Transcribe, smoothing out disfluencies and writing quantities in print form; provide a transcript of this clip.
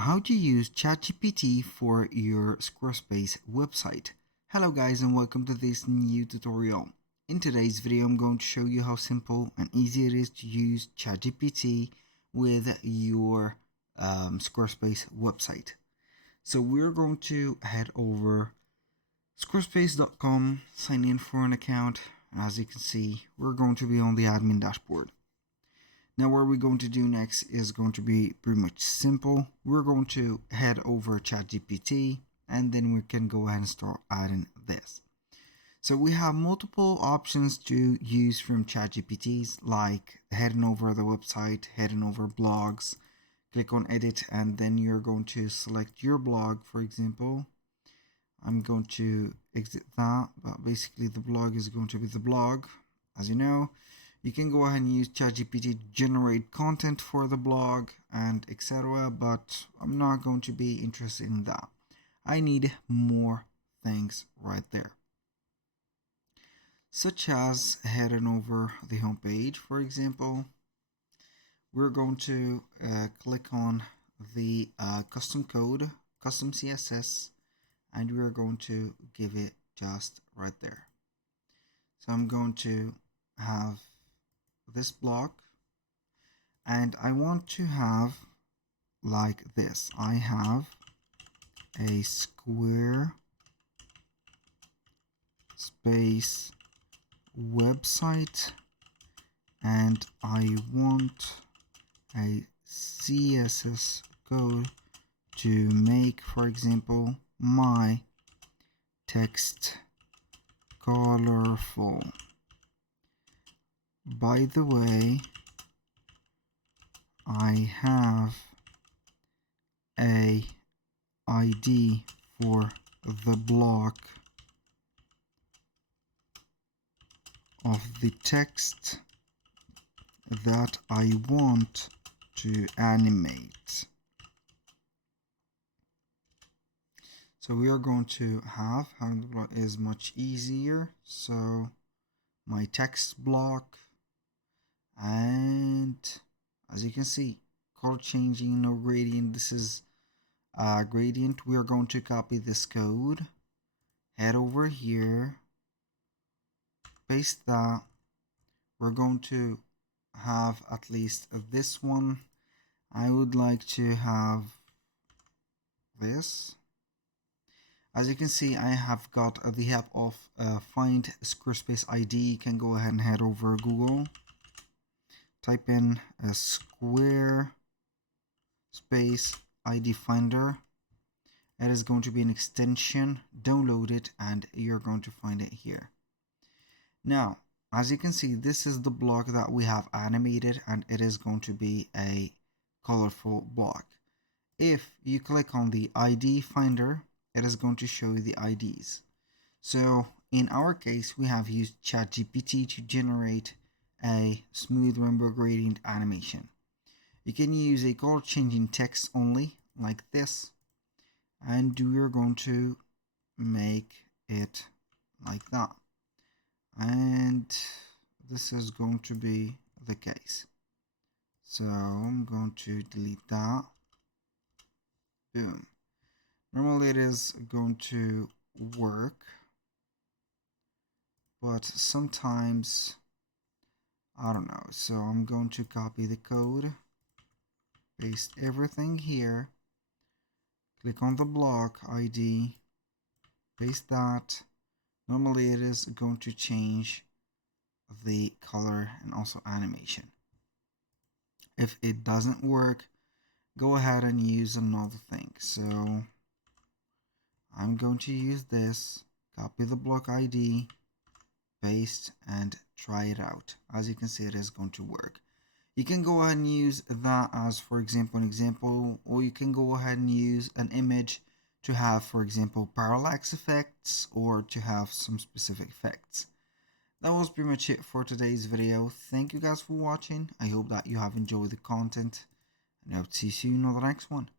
how to use ChatGPT for your Squarespace website. Hello guys, and welcome to this new tutorial. In today's video I'm going to show you how simple and easy it is to use ChatGPT with your Squarespace website. So we're going to head over squarespace.com, sign in for an account. As you can see, we're going to be on the admin dashboard. Now what we're going to do next is going to be pretty much simple. We're going to head over ChatGPT and then we can go ahead and start adding this. So we have multiple options to use from ChatGPTs, like heading over the website, heading over blogs, click on edit, and then you're going to select your blog. For example, I'm going to exit that, but basically the blog is going to be the blog. As you know, you can go ahead and use ChatGPT to generate content for the blog and etc. But I'm not going to be interested in that. I need more things right there, such as heading over the home page. For example, we're going to click on the custom code, custom CSS, and we're going to give it just right there. So I'm going to have this block and I want to have like this. I have a Squarespace website and I want a CSS code to make, for example, my text colorful. By the way, I have a ID for the block of the text that I want to animate. So we are going to have having the block is much easier. So my text block, and as you can see, color changing, no gradient. This is gradient. We are going to copy this code, head over here, paste that. We're going to have at least this one. I would like to have this. As you can see, I have got the help of Find Squarespace ID. You can go ahead and head over Google, type in a Squarespace ID Finder. It is going to be an extension. Download it and you're going to find it here. Now, as you can see, this is the block that we have animated and it is going to be a colorful block. If you click on the ID Finder, it is going to show you the IDs. So in our case, we have used ChatGPT to generate a smooth rainbow gradient animation. You can use a color changing text only like this, and we're going to make it like that. And this is going to be the case. So I'm going to delete that. Boom. Normally it is going to work, but sometimes I don't know. So I'm going to copy the code, paste everything here, click on the block ID, paste that. Normally it is going to change the color and also animation. If it doesn't work, go ahead and use another thing. So I'm going to use this, copy the block ID, paste, and try it out. As you can see, it is going to work. You can go ahead and use that as, for example, an example, or you can go ahead and use an image to have, for example, parallax effects or to have some specific effects. That was pretty much it for today's video. Thank you guys for watching. I hope that you have enjoyed the content and I hope to see you soon on the next one.